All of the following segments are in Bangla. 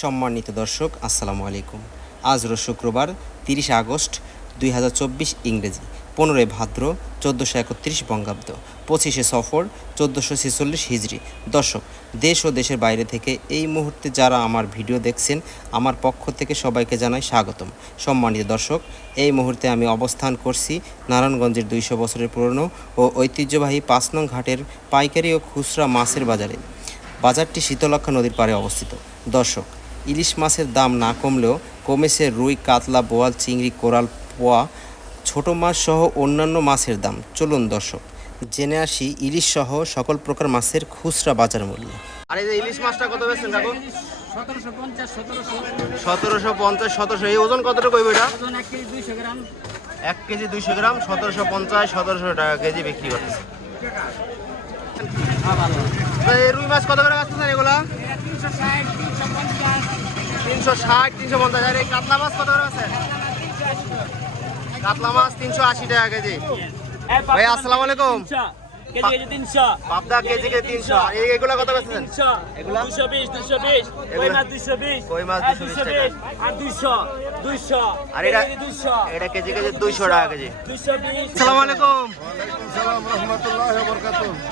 সম্মানিত দর্শক, আসসালামু আলাইকুম। আজ শুক্রবার তিরিশে আগস্ট দুই হাজার চব্বিশ ইংরেজি, পনেরোই ভাদ্র চোদ্দোশো একত্রিশ বঙ্গাব্দ, পঁচিশে সফর চোদ্দোশো ছেচল্লিশ হিজড়ি দর্শক, দেশ ও দেশের বাইরে থেকে এই মুহূর্তে যারা আমার ভিডিও দেখছেন, আমার পক্ষ থেকে সবাইকে জানাই স্বাগতম। সম্মানিত দর্শক, এই মুহূর্তে আমি অবস্থান করছি নারায়ণগঞ্জের দুইশো বছরের পুরনো ও ঐতিহ্যবাহী পাঁচ নং ঘাটের পাইকারি ও খুচরা মাছের বাজারে। বাজারটি শীতলক্ষা নদীর পাড়ে অবস্থিত। দর্শক ইলিশ মাছের দাম না কমলেও কমেছে রুই কাতলা বোয়াল চিংড়ি কোরাল পোয়া ছোট মাছ সহ অন্যান্য মাছের দাম। চলুন দর্শক জেনে আসি ইলিশ সহ সকল প্রকার মাছের খুচরা বাজার মূল্য। আর এই যে ইলিশ মাছটা কত বেচছেন কাকু? সতেরোশো পঞ্চাশ সতেরোশো এই ওজন কতটুকু হইবে এটা? এক কেজি দুইশো গ্রাম। সতেরোশো পঞ্চাশ সতেরোশো টাকা কেজি বিক্রি করতেছে। হ্যাঁ রুই মাছ কত করে এগুলা? তিনশো ষাট তিনশো পঞ্চাশ। আর এই কাতলা মাছ কত করে আছে? কাতলা মাছ তিনশো আশি টাকা কেজি। ভাই আসসালামু আলাইকুম। কেজি কেজি তিনশো। পাবদা কেজি কে তিনশো। আর এগুলা কত এগুলা? কই মাছ কই মাছ আর 220 দুশো টাকা। বিশ আর দুইশো দুইশো আর এটা কেজি দুইশো এটা কেজি কেজি দুইশো টাকা কেজি। আসসালামু আলাইকুম। রহমতুল্লাহ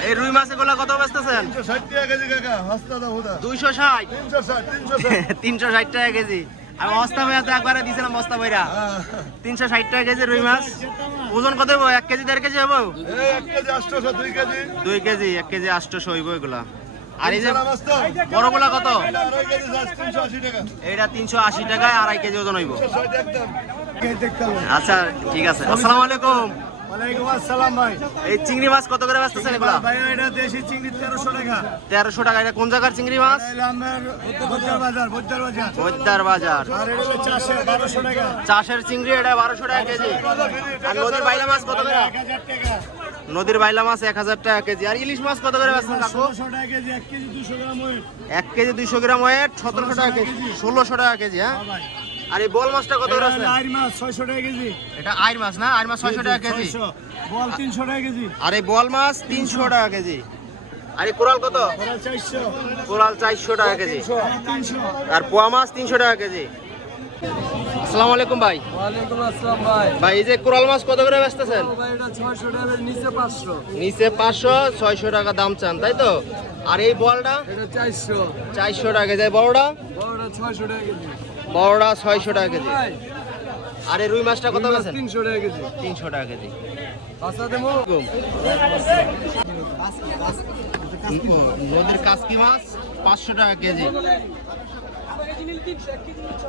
এই রুই মাছ এগুলা কত বেচতেছেন? টাকা কেজি কাকা হস্তা টাকা কেজি। আমি তো একবারে দিয়েছিলাম বস্তা। তিনশো ষাট টাকা কেজি রুই মাছ। ওজন কত হইব? এক কেজি দেড় কেজি হব এক কেজি দুই কেজি। দুই কেজি এক কেজি আটশোশো হইব এগুলা। আর এই যে বড়গুলা কত? এটা তিনশো আশি এইটা তিনশো আশি টাকায় আড়াই কেজি ওজন হইব। আচ্ছা ঠিক আছে। আসসালামু আলাইকুম। এই চিংড়ি মাছ কত করে বেচতেছেন এগুলা? ভাই এটা দেশি চিংড়ি তেরোশো টাকা। এটা কোন জায়গার চিংড়ি মাছ? আমার বদ্দার বাজার বদ্দার বাজার। বৈদ্যার বাজার। আর এটা হলো চারশো বারোশো টাকা। চাষের চিংড়ি এটা টাকা কেজি। আর নদীর বাইলা মাছ কত করে? এক হাজার টাকা। নদীর বাইলা মাছ এক হাজার টাকা কেজি। আর ইলিশ মাছ কত করে বেচছেন কাকু? এক কেজি দুশো গ্রাম ওয়েট। দুইশো গ্রাম ওয়েট সতেরোশো টাকা কেজি ষোলোশো টাকা কেজি হ্যাঁ ভাই। আর এই বল মাছটা কত করে আছে? লাইর মাছ ছয়শো টাকা কেজি। এটা আইর মাছ না? আইর মাছ ছয়শো টাকা কেজি। বল তিনশো টাকা কেজি। আর এই বল মাছ তিনশো টাকা কেজি। আর এই কোরাল কত? ওরা চারশো। কোরাল চারশো টাকা কেজি। তিনশো। আর পোয়া মাছ তিনশো টাকা কেজি। আসসালামু আলাইকুম ভাই। ওয়ালাইকুম আসসালাম ভাই। ভাই এই যে কোরাল মাছ কত করে বেচতেছেন? ভাই এটা ছয়শো টাকার নিচে পাঁচশো। নিচে পাঁচশো ছয়শো টাকা দাম চান তাই তো? আর এই বলটা? এটা চারশো। চারশো টাকা কেজি। বড়টা টাকা কেজি বড়টা ছয়শো টাকা কেজি। আরে এই রুই মাছটা কত আছে তিনশো টাকা কেজি। তিনশো টাকা কেজি। নদীর কাসকি মাছ পাঁচশো টাকা কেজি।